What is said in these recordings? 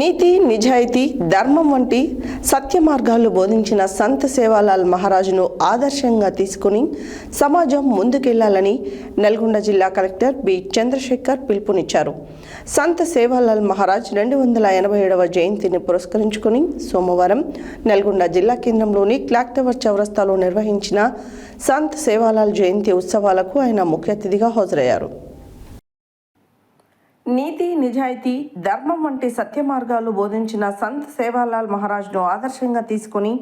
నీతి, నిజాయితీ, ధర్మం వంటి సత్య మార్గాలు బోధించిన సంత్ సేవాలాల్ మహారాజ్ను ఆదర్శంగా తీసుకుని సమాజం ముందుకెళ్లాలని నల్గొండ జిల్లా కలెక్టర్ బి చంద్రశేఖర్ పిలుపునిచ్చారు. సంత్ సేవాలాల్ మహారాజ్ 287వ జయంతిని పురస్కరించుకుని సోమవారం నల్గొండ జిల్లా కేంద్రంలోని క్లాక్ టవర్ చౌరస్తాలో నిర్వహించిన సంత్ సేవాలాల్ జయంతి ఉత్సవాలకు ఆయన ముఖ్య అతిథిగా హాజరయ్యారు. నీతి, నిజాయితీ, ధర్మం వంటి సత్య మార్గాలు బోధించిన సంత్ సేవాలాల్ మహారాజ్ను ఆదర్శంగా తీసుకుని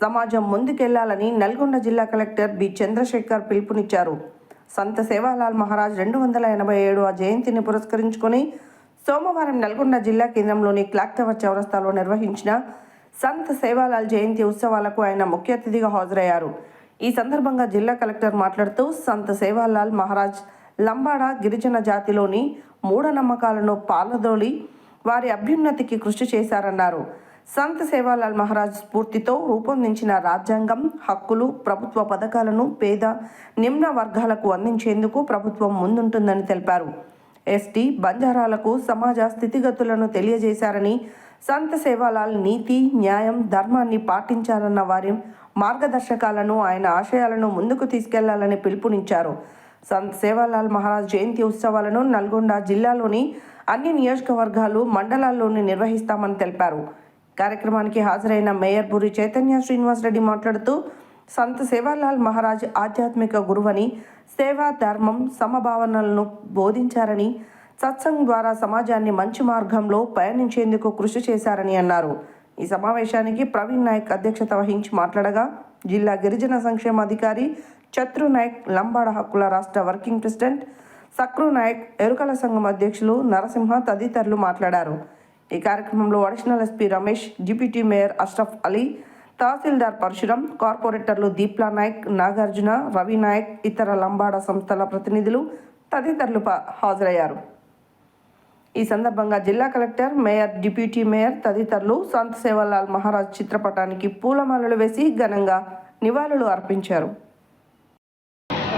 సమాజం ముందుకెళ్లాలని నల్గొండ జిల్లా కలెక్టర్ బి చంద్రశేఖర్ పిలుపునిచ్చారు. సంత్ సేవాలాల్ మహారాజ్ 287వ జయంతిని పురస్కరించుకుని సోమవారం నల్గొండ జిల్లా కేంద్రంలోని క్లాక్ టవర్ చౌరస్తాలో నిర్వహించిన సంత్ సేవాలాల్ జయంతి ఉత్సవాలకు ఆయన ముఖ్య అతిథిగా హాజరయ్యారు. ఈ సందర్భంగా జిల్లా కలెక్టర్ మాట్లాడుతూ సంత్ సేవాలాల్ మహారాజ్ లంబాడా గిరిజన జాతిలోని మూఢనమ్మకాలను పాలదోలి వారి అభ్యున్నతికి కృషి చేశారన్నారు. సంత్ సేవాలాల్ మహారాజ్ స్ఫూర్తితో రూపొందించిన రాజ్యాంగం, హక్కులు, ప్రభుత్వ పథకాలను పేద, నిమ్న వర్గాలకు అందించేందుకు ప్రభుత్వం ముందుంటుందని తెలిపారు. ఎస్టీ, బంజారాలకు సమాజ స్థితిగతులను తెలియజేశారని, సంత్ సేవాలాల్ నీతి, న్యాయం, ధర్మాన్ని పాటించాలన్న వారి మార్గదర్శకాలను, ఆయన ఆశయాలను ముందుకు తీసుకెళ్లాలని పిలుపునిచ్చారు. సంత్ సేవాలాల్ మహారాజ్ జయంతి ఉత్సవాలను నల్గొండ జిల్లాలోని అన్ని నియోజకవర్గాలు, మండలాల్లోని నిర్వహిస్తామని తెలిపారు. కార్యక్రమానికి హాజరైన మేయర్ బూరి చైతన్య శ్రీనివాస్ రెడ్డి మాట్లాడుతూ సంత్ సేవాలాల్ మహారాజ్ ఆధ్యాత్మిక గురువని, సేవా, ధర్మం, సమభావనలను బోధించారని, సత్సంగ్ ద్వారా సమాజాన్ని మంచి మార్గంలో పయనించేందుకు కృషి చేశారని అన్నారు. ఈ సమావేశానికి ప్రవీణ్ నాయక్ అధ్యక్షత వహించి మాట్లాడగా జిల్లా గిరిజన సంక్షేమ అధికారి చత్రు నాయక్, లంబాడ హక్కుల రాష్ట్ర వర్కింగ్ ప్రెసిడెంట్ సక్రు నాయక్, ఎరుకల సంఘం అధ్యక్షులు నరసింహ తదితరులు మాట్లాడారు. ఈ కార్యక్రమంలో additional SP Ramesh, deputy mayor Ashraf Ali, tahsildar Parashuram, కార్పొరేటర్లు దీప్లా నాయక్, నాగార్జున, రవి నాయక్, ఇతర లంబాడ సంస్థల ప్రతినిధులు తదితరులు హాజరయ్యారు. ఈ సందర్భంగా జిల్లా కలెక్టర్, మేయర్, డిప్యూటీ మేయర్ తదితరులు సంత్ సేవాలాల్ మహారాజ్ చిత్రపటానికి పూలమాలలు వేసి ఘనంగా నివాళులు అర్పించారు.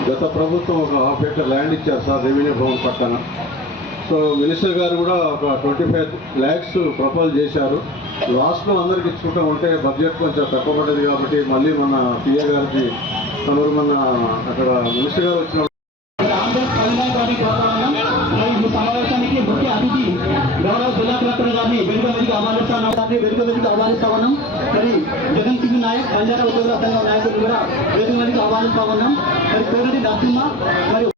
గత ప్రభుత్వం ఒక ½ ఎకర్ ల్యాండ్ ఇచ్చారు సార్ రెవెన్యూ భవన్ పక్కన. సో మినిస్టర్ గారు కూడా ఒక 25 lakhs ప్రపోజ్ చేశారు. లాస్ట్లో అందరికి ఇచ్చుకుంటూ ఉంటే బడ్జెట్ కొంచెం తక్కువ పడ్డది కాబట్టి మళ్ళీ మన పిఏ గారికి తమరు మన అక్కడ మినిస్టర్ గారు వచ్చిన సమావేశానికి ముఖ్య అతిథి గౌరవ జిల్లా కలెక్టర్ గారిని వెలుగులోకి ఆహ్వానిస్తా ఉన్నాం. మరి జగన్ సింగ్ నాయక్, బంజారా ఉద్యోగుల సంఘం నాయకులు కూడా వెలుగులోకి ఆహ్వానిస్తా ఉన్నాం. మరి పేరుని నరసింహ మరియు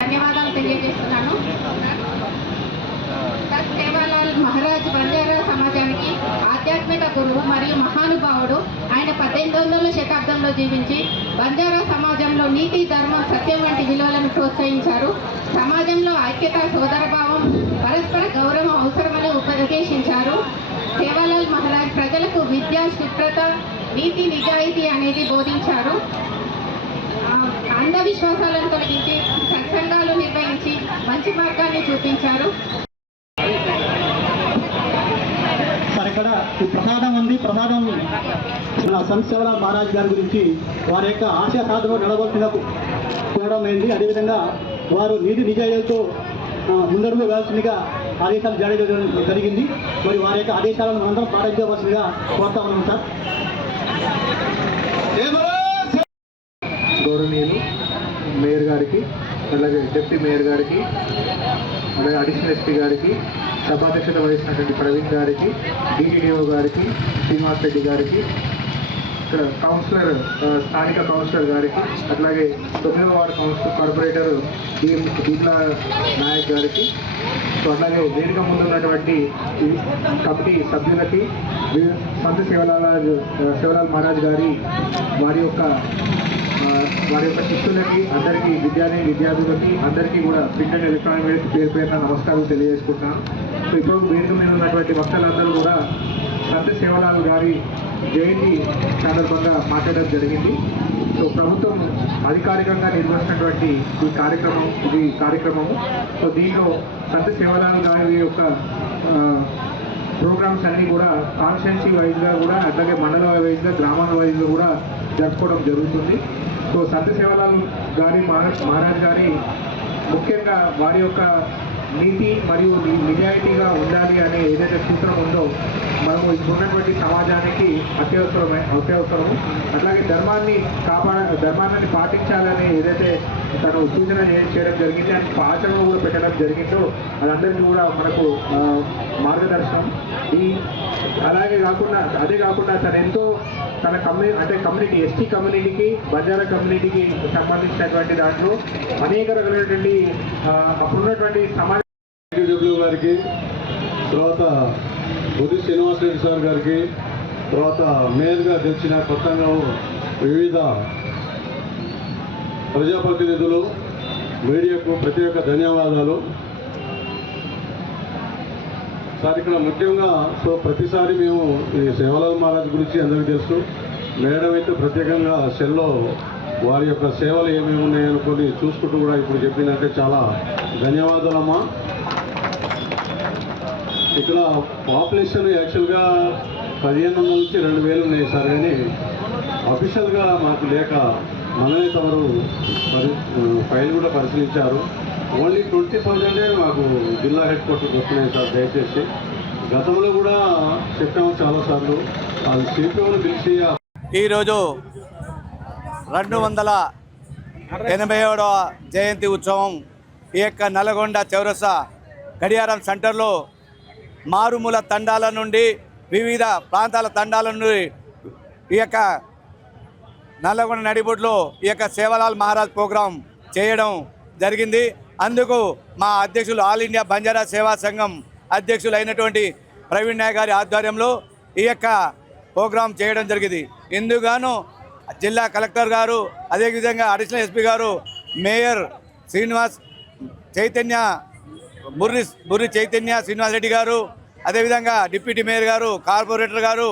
ధన్యవాదాలు తెలియజేస్తున్నాను. సంత్ సేవాలాల్ మహారాజ్ బంజారా సమాజానికి ఆధ్యాత్మిక గురువు మరియు మహానుభావుడు. ఆయన 18వ శతాబ్దంలో జీవించి బంజారా సమాజంలో నీతి, ధర్మం, సత్యం వంటి విలువలను ప్రోత్సహించారు. సమాజంలో ఐక్యత, సోదరభావం, పరస్పర గౌరవం అవసరమని ఉపదేశించారు. సేవాలాల్ మహారాజ్ ప్రజలకు విద్య, శుభ్రత, నీతి, నిజాయితీ అనేది బోధించారు. అంధవిశ్వాసాలను తొలగించి సత్సంగాలు నిర్వహించి మంచి మార్గాన్ని చూపించారు. ఇక్కడ ఈ ప్రసాదం ఉంది. ప్రసాదం సంత్ సేవాలాల్ మహారాజ్ గారి గురించి వారి యొక్క ఆశయ సాధన నడవలసిన కోరడం అయింది. అదేవిధంగా వారు నీతి నిజాయితీలతో ముందడుగు వేయాల్సిందిగా ఆదేశాలు జారీ చేయడం జరిగింది. మరి వారి యొక్క ఆదేశాలను అందరం పాటించవలసిందిగా కోరుతా ఉన్నాం సార్. గౌరవనీయులు మేయర్ గారికి, అలాగే డిప్యూటీ మేయర్ గారికి, అలాగే అడిషనల్ ఎస్పీ గారికి, సభాధ్యక్షత వహిస్తున్నటువంటి ప్రవీణ్ గారికి, డిడిఓ గారికి, శ్రీనివాస్ రెడ్డి గారికి, ఇక్కడ కౌన్సిలర్, స్థానిక కౌన్సిలర్ గారికి, అట్లాగే 9వ వార్డు కార్పొరేటర్ దీప్లా నాయక్ గారికి, సో అట్లాగే వేదిక ముందు ఉన్నటువంటి కమిటీ సభ్యులకి, సంత్ సేవాలాల్ మహారాజ్ గారి వారి యొక్క శిష్యులకి, అందరికీ విద్యార్థులకి అందరికీ కూడా ప్రింట్ అండ్ ఎలక్ట్రానిక్ మీడియా పేరు పేరున నమస్కారాలు తెలియజేసుకుంటున్నాను. సో ఇప్పుడు వేదిక మీద ఉన్నటువంటి వక్తలందరూ కూడా సంత్ సేవాలాల్ గారి జయంతి సందర్భంగా మాట్లాడడం జరిగింది. సో ప్రభుత్వం అధికారికంగా నిర్వహిస్తున్నటువంటి ఈ కార్యక్రమము సో దీనిలో సంత్ సేవాలాల్ గారి యొక్క ప్రోగ్రామ్స్ అన్నీ కూడా కాన్స్టిట్యున్సీ వైజ్గా కూడా అట్లాగే మండల వైజ్గా గ్రామాల వైజ్గా కూడా జరుపుకోవడం జరుగుతుంది. సో సంత సేవలాల్ గారి మహారాజ్ గారి ముఖ్యంగా వారి యొక్క నీతి మరియు నిజాయితీగా ఉండాలి అనే ఏదైతే సూత్రం ఉందో మనము ఇప్పుడున్నటువంటి సమాజానికి అత్యవసరము. అట్లాగే ధర్మాన్ని పాటించాలని ఏదైతే తను సూచన చేయడం జరిగింది అని ఆచరణలో కూడా పెట్టడం జరిగిందో అదందరికీ కూడా మనకు మార్గదర్శనం. అదే కాకుండా తను ఎంతో తన కమ్యూనిటీ ఎస్టీ కమ్యూనిటీకి బంజారా కమ్యూనిటీకి సంబంధించినటువంటి దాంట్లో అనేక రకాలైనటువంటి అప్పుడున్నటువంటి సమాజ గారికి, తర్వాత బుద్ధి శ్రీనివాస్ రెడ్డి సార్ గారికి, తర్వాత మేయర్గా గెలిచిన కొత్తగా వివిధ ప్రజాప్రతినిధులు, మీడియాకు ప్రత్యేక ధన్యవాదాలు సార్. ఇక్కడ ముఖ్యంగా ప్రతిసారి మేము ఈ సేవలాల్ మహారాజ్ గురించి అందరికీ తెలుసు. మేడం అయితే ప్రత్యేకంగా సెల్లో వారి యొక్క సేవలు ఏమేమి ఉన్నాయనుకొని చూసుకుంటూ కూడా ఇప్పుడు చెప్పిందంటే చాలా ధన్యవాదాలమ్మా. ఇక్కడ పాపులేషన్ యాక్చువల్గా 1500 నుంచి 2000 ఉన్నాయి సార్, కానీ అఫీషియల్గా మాకు లేక మనమే తమరు ఫైల్ కూడా పరిశీలించారు. ఓన్లీ 20,000 మాకు జిల్లా హెడ్ క్వార్టర్కి వస్తున్నాయి సార్. దయచేసి గతంలో కూడా చెప్పాము చాలాసార్లు, అది సిపిఓను పిలిచి ఈరోజు 287వ జయంతి ఉత్సవం ఈ యొక్క నల్గొండ చౌరస్తా గడియారం సెంటర్లో మారుమూల తండాల నుండి వివిధ ప్రాంతాల తండాల నుండి ఈ యొక్క నల్లగొండ నడిబొడ్లో ఈ యొక్క సేవలాల్ మహారాజ్ ప్రోగ్రాం చేయడం జరిగింది. అందుకు మా అధ్యక్షులు ఆల్ ఇండియా బంజారా సేవా సంఘం అధ్యక్షులు అయినటువంటి ప్రవీణ్ నాయక్ గారి ఆధ్వర్యంలో ఈ యొక్క ప్రోగ్రాం చేయడం జరిగింది. ఇందుగాను జిల్లా కలెక్టర్ గారు, అదేవిధంగా అడిషనల్ ఎస్పీ గారు, మేయర్ బుర్రి చైతన్య శ్రీనివాస్ రెడ్డి గారు, అదేవిధంగా డిప్యూటీ మేయర్ గారు, కార్పొరేటర్ గారు,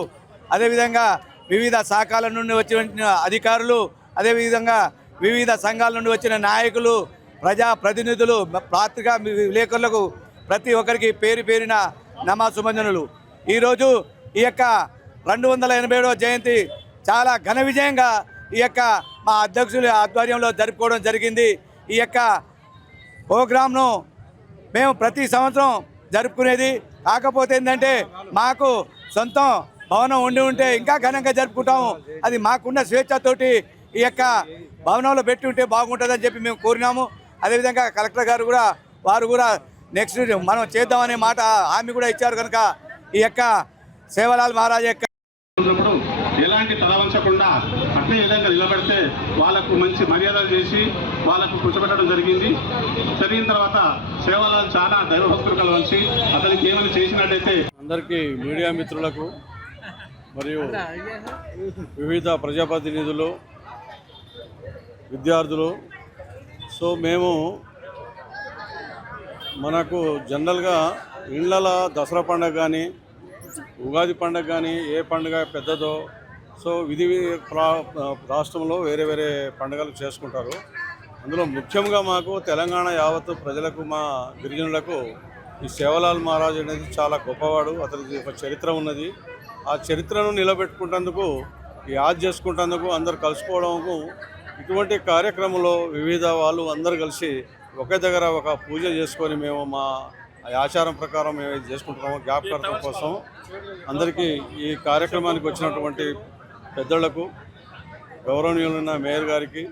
అదేవిధంగా వివిధ శాఖల నుండి వచ్చిన అధికారులు, అదేవిధంగా వివిధ సంఘాల నుండి వచ్చిన నాయకులు, ప్రజాప్రతినిధులు, పత్రికా విలేకరులకు ప్రతి ఒక్కరికి పేరు పేరిన నమస్సుమంజనులు. ఈరోజు ఈ యొక్క 287వ జయంతి చాలా ఘన విజయంగా ఈ యొక్క మా అధ్యక్షుల ఆధ్వర్యంలో జరుపుకోవడం జరిగింది. ఈ యొక్క ప్రోగ్రాంను మేము ప్రతి సంవత్సరం జరుపుకునేది. కాకపోతే ఏంటంటే మాకు సొంతం భవనం ఉంటే ఇంకా ఘనంగా జరుపుకుంటాము. అది మాకున్న స్వేచ్ఛతోటి ఈ యొక్క భవనంలో పెట్టి ఉంటే బాగుంటుందని చెప్పి మేము కోరినాము. అదేవిధంగా కలెక్టర్ గారు కూడా వారు కూడా నెక్స్ట్ మనం చేద్దామనే మాట హామీ కూడా ఇచ్చారు. కనుక ఈ యొక్క సేవలాల్ మహారాజ్ యొక్క ఎలాంటి తలవంచకుండా అట్లే విధంగా నిలబెడితే వాళ్ళకు మంచి మర్యాదలు చేసి వాళ్ళకు కూర్చోబెట్టడం జరిగింది. జరిగిన తర్వాత సేవలాల్ చాలా దైవభక్తులు కలవంచి అతనికి ఏమైనా చేసినట్టయితే అందరికీ మీడియా మిత్రులకు మరియు వివిధ ప్రజాప్రతినిధులు, విద్యార్థులు, సో మేము మనకు జనరల్గా ఇళ్ళ దసరా పండుగ కానీ ఉగాది పండుగ కానీ ఏ పండుగ పెద్దదో సో రాష్ట్రంలో వేరే వేరే పండుగలు చేసుకుంటారు. అందులో ముఖ్యంగా మాకు తెలంగాణ యావత్తు ప్రజలకు, మా గిరిజనులకు ఈ సేవలాల్ మహారాజ్ అనేది చాలా గొప్పవాడు. అతనికి ఒక చరిత్ర ఉన్నది. ఆ చరిత్రను నిలబెట్టుకుంటేందుకు, యాద్ చేసుకుంటేందుకు, అందరు కలుసుకోవడంకు ఇటువంటి కార్యక్రమంలో వివిధ వాళ్ళు అందరు కలిసి ఒకే దగ్గర ఒక పూజ చేసుకొని మేము మా ఆచారం ప్రకారం మేము చేసుకుంటున్నాము జ్ఞాపకార్థం కోసం. అందరికీ ఈ కార్యక్రమానికి వచ్చినటువంటి పెద్దలకు, గౌరవనీయులైన మేయర్ గారికి,